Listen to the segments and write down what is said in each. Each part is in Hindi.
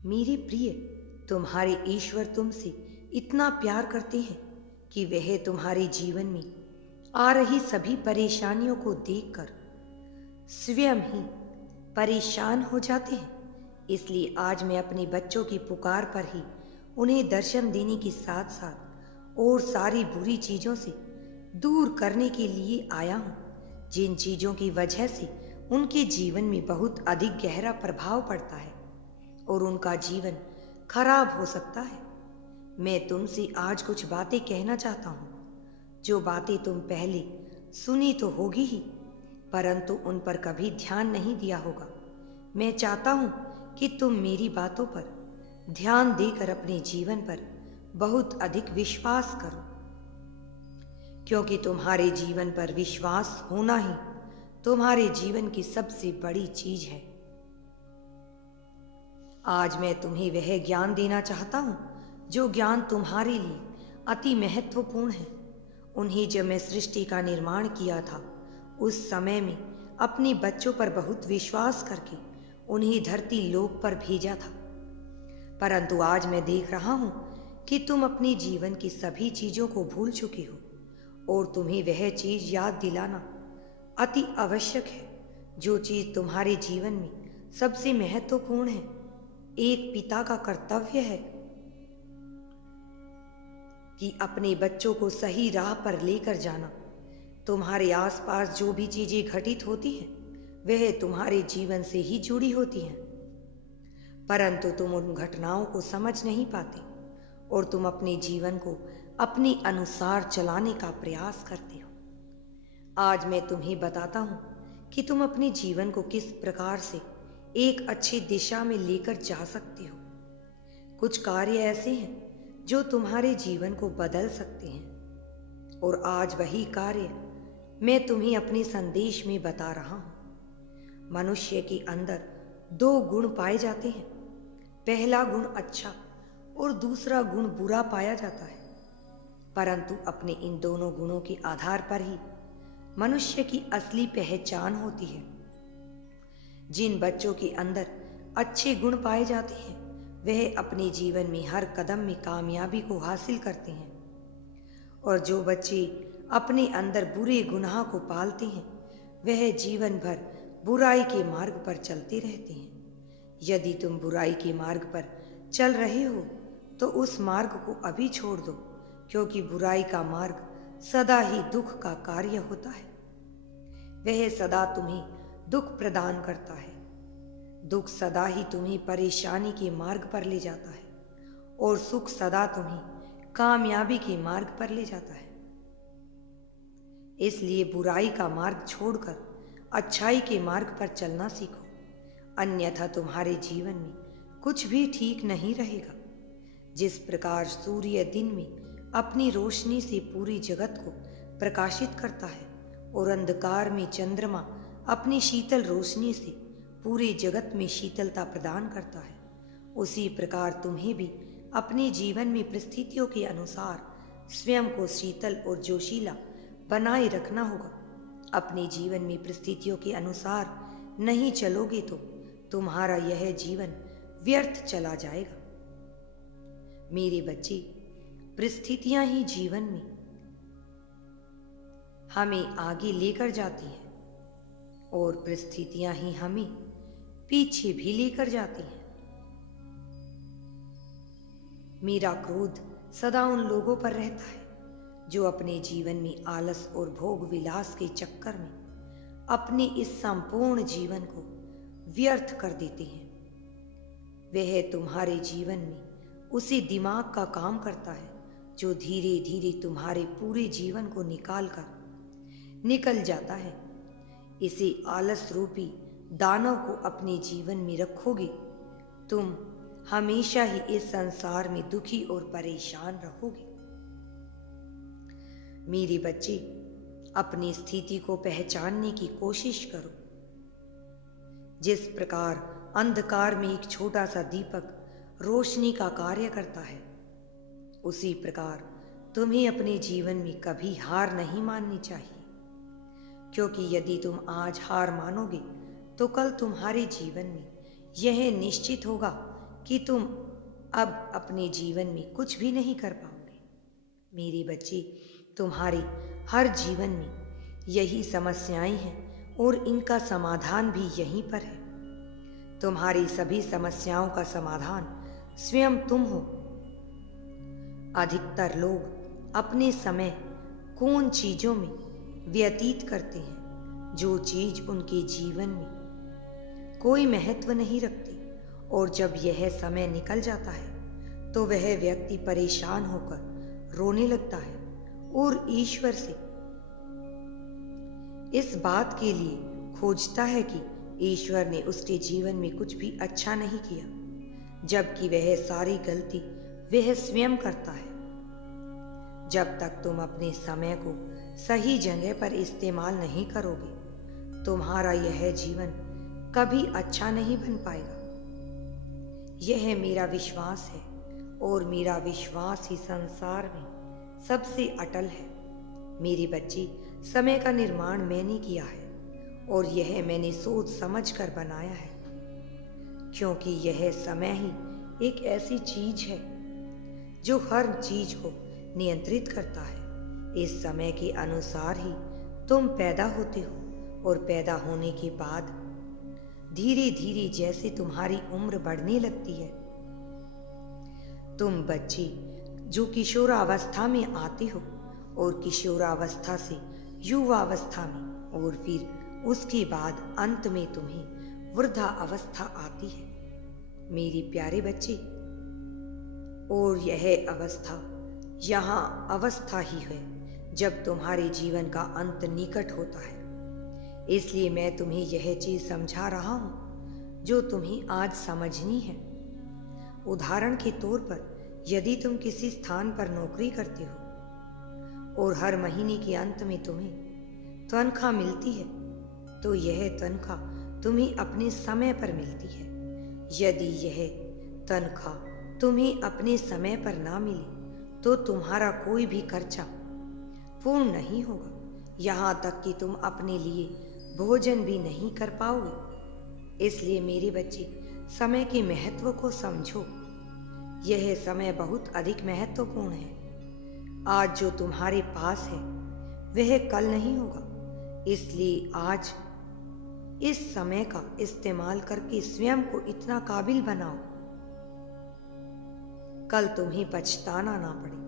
मेरे प्रिय, तुम्हारे ईश्वर तुमसे इतना प्यार करते हैं कि वह तुम्हारे जीवन में आ रही सभी परेशानियों को देखकर स्वयं ही परेशान हो जाते हैं। इसलिए आज मैं अपने बच्चों की पुकार पर ही उन्हें दर्शन देने के साथ साथ और सारी बुरी चीज़ों से दूर करने के लिए आया हूँ, जिन चीज़ों की वजह से उनके जीवन में बहुत अधिक गहरा प्रभाव पड़ता है और उनका जीवन खराब हो सकता है। मैं तुमसे आज कुछ बातें कहना चाहता हूँ, जो बातें तुम पहले सुनी तो होगी ही, परंतु उन पर कभी ध्यान नहीं दिया होगा। मैं चाहता हूँ कि तुम मेरी बातों पर ध्यान देकर अपने जीवन पर बहुत अधिक विश्वास करो, क्योंकि तुम्हारे जीवन पर विश्वास होना ही तुम्हारे जीवन की सबसे बड़ी चीज है। आज मैं तुम्हें वह ज्ञान देना चाहता हूँ जो ज्ञान तुम्हारे लिए अति महत्वपूर्ण है। उन्हें जब मैं सृष्टि का निर्माण किया था, उस समय में अपने बच्चों पर बहुत विश्वास करके उन्हें धरती लोक पर भेजा था, परंतु आज मैं देख रहा हूँ कि तुम अपने जीवन की सभी चीजों को भूल चुके हो और तुम्हें वह चीज याद दिलाना अति आवश्यक है, जो चीज तुम्हारे जीवन में सबसे महत्वपूर्ण है। एक पिता का कर्तव्य है कि अपने बच्चों को सही राह पर लेकर जाना। तुम्हारे आसपास जो भी चीजें घटित होती हैं, वह तुम्हारे जीवन से ही जुड़ी होती हैं, परंतु तुम उन घटनाओं को समझ नहीं पाते और तुम अपने जीवन को अपने अनुसार चलाने का प्रयास करते हो। आज मैं तुम्हें बताता हूं कि तुम अपने जीवन को किस प्रकार से एक अच्छी दिशा में लेकर जा सकते हो। कुछ कार्य ऐसे हैं जो तुम्हारे जीवन को बदल सकते हैं, और आज वही कार्य मैं तुम्हें अपने संदेश में बता रहा हूं। मनुष्य के अंदर दो गुण पाए जाते हैं। पहला गुण अच्छा और दूसरा गुण बुरा पाया जाता है, परंतु अपने इन दोनों गुणों के आधार पर ही मनुष्य की असली पहचान होती है। जिन बच्चों के अंदर अच्छे गुण पाए जाते हैं, वह अपने जीवन में हर कदम में कामयाबी को हासिल करते हैं, और जो बच्चे अपने अंदर बुरे गुनाह को पालते हैं, वह जीवन भर बुराई के मार्ग पर चलते रहते हैं। यदि तुम बुराई के मार्ग पर चल रहे हो तो उस मार्ग को अभी छोड़ दो, क्योंकि बुराई का मार्ग सदा ही दुख का कार्य होता है। वह सदा तुम्हें दुख प्रदान करता है। दुख सदा ही तुम्हें परेशानी के मार्ग पर ले जाता है, और सुख सदा तुम्हें कामयाबी के मार्ग पर ले जाता है। इसलिए बुराई का मार्ग छोड़कर अच्छाई के मार्ग पर चलना सीखो, अन्यथा तुम्हारे जीवन में कुछ भी ठीक नहीं रहेगा। जिस प्रकार सूर्य दिन में अपनी रोशनी से पूरी जगत को प्रकाशित करता है और अंधकार में चंद्रमा अपनी शीतल रोशनी से पूरे जगत में शीतलता प्रदान करता है, उसी प्रकार तुम्हें भी अपने जीवन में परिस्थितियों के अनुसार स्वयं को शीतल और जोशीला बनाए रखना होगा। अपने जीवन में परिस्थितियों के अनुसार नहीं चलोगे तो तुम्हारा यह जीवन व्यर्थ चला जाएगा। मेरे बच्चे, परिस्थितियां ही जीवन में हमें आगे लेकर जाती हैं, और परिस्थितियां ही हमें पीछे भी लेकर जाती हैं। मेरा क्रोध सदा उन लोगों पर रहता है जो अपने जीवन में आलस और भोग विलास के चक्कर में अपने इस संपूर्ण जीवन को व्यर्थ कर देते हैं। वह तुम्हारे जीवन में उसी दिमाग का काम करता है जो धीरे धीरे तुम्हारे पूरे जीवन को निकल जाता है। इसे आलस रूपी दानव को अपने जीवन में रखोगे, तुम हमेशा ही इस संसार में दुखी और परेशान रहोगे। मेरे बच्चे, अपनी स्थिति को पहचानने की कोशिश करो। जिस प्रकार अंधकार में एक छोटा सा दीपक रोशनी का कार्य करता है, उसी प्रकार तुम्हें अपने जीवन में कभी हार नहीं माननी चाहिए, क्योंकि यदि तुम आज हार मानोगे तो कल तुम्हारे जीवन में यह निश्चित होगा कि तुम अब अपने जीवन में कुछ भी नहीं कर पाओगे। मेरे बच्चे, तुम्हारे हर जीवन में यही समस्याएं हैं और इनका समाधान भी यहीं पर है। तुम्हारी सभी समस्याओं का समाधान स्वयं तुम हो। अधिकतर लोग अपने समय कौन चीजों में व्यतीत करते हैं जो चीज उनके जीवन में कोई महत्व नहीं रखती, और जब यह समय निकल जाता है तो वह व्यक्ति परेशान होकर रोने लगता है और ईश्वर से इस बात के लिए खोजता है कि ईश्वर ने उसके जीवन में कुछ भी अच्छा नहीं किया, जबकि वह सारी गलती वह स्वयं करता है। जब तक तुम अपने समय को सही जगह पर इस्तेमाल नहीं करोगे, तुम्हारा यह जीवन कभी अच्छा नहीं बन पाएगा। यह मेरा विश्वास है और मेरा विश्वास ही संसार में सबसे अटल है। मेरे बच्चे, समय का निर्माण मैंने किया है और यह मैंने सोच समझ कर बनाया है, क्योंकि यह समय ही एक ऐसी चीज है जो हर चीज को नियंत्रित करता है। इस समय के अनुसार ही तुम पैदा होते हो और पैदा होने के बाद धीरे धीरे जैसे तुम्हारी उम्र बढ़ने लगती है, तुम बच्चे जो किशोरावस्था में आते हो और किशोरावस्था से युवावस्था में और फिर उसके बाद अंत में तुम्हें वृद्धा अवस्था आती है मेरे प्यारे बच्चे। और यह अवस्था यहाँ अवस्था ही है जब तुम्हारे जीवन का अंत निकट होता है। इसलिए मैं तुम्हें यह चीज समझा रहा हूँ जो तुम्हें आज समझनी है। उदाहरण के तौर पर, यदि तुम किसी स्थान पर नौकरी करते हो और हर महीने के अंत में तुम्हें तनख्वाह मिलती है, तो यह तनख्वाह तुम्हें अपने समय पर मिलती है। यदि यह तनख्वाह तुम्हें अपने समय पर ना मिले तो तुम्हारा कोई भी खर्चा पूर्ण नहीं होगा, यहाँ तक कि तुम अपने लिए भोजन भी नहीं कर पाओगे। इसलिए मेरे बच्चे, समय के महत्व को समझो। यह समय बहुत अधिक महत्वपूर्ण है। आज जो तुम्हारे पास है वह कल नहीं होगा, इसलिए आज इस समय का इस्तेमाल करके स्वयं को इतना काबिल बनाओ कल तुम्हें पछताना ना पड़े।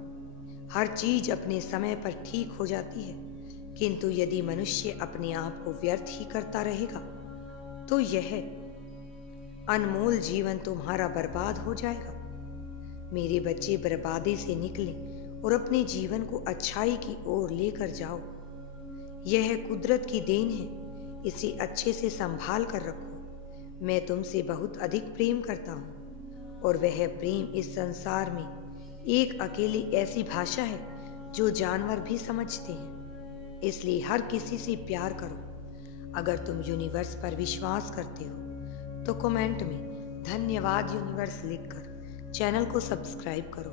हर चीज अपने समय पर ठीक हो जाती है, किंतु यदि मनुष्य अपने आप को व्यर्थ ही करता रहेगा तो यह अनमोल जीवन तुम्हारा बर्बाद हो जाएगा। मेरे बच्चे, बर्बादी से निकलें और अपने जीवन को अच्छाई की ओर लेकर जाओ। यह कुदरत की देन है, इसे अच्छे से संभाल कर रखो। मैं तुमसे बहुत अधिक प्रेम करता हूँ और वह प्रेम इस संसार में एक अकेली ऐसी भाषा है जो जानवर भी समझते हैं। इसलिए हर किसी से प्यार करो। अगर तुम यूनिवर्स पर विश्वास करते हो तो कमेंट में धन्यवाद यूनिवर्स लिखकर चैनल को सब्सक्राइब करो।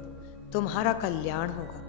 तुम्हारा कल्याण होगा।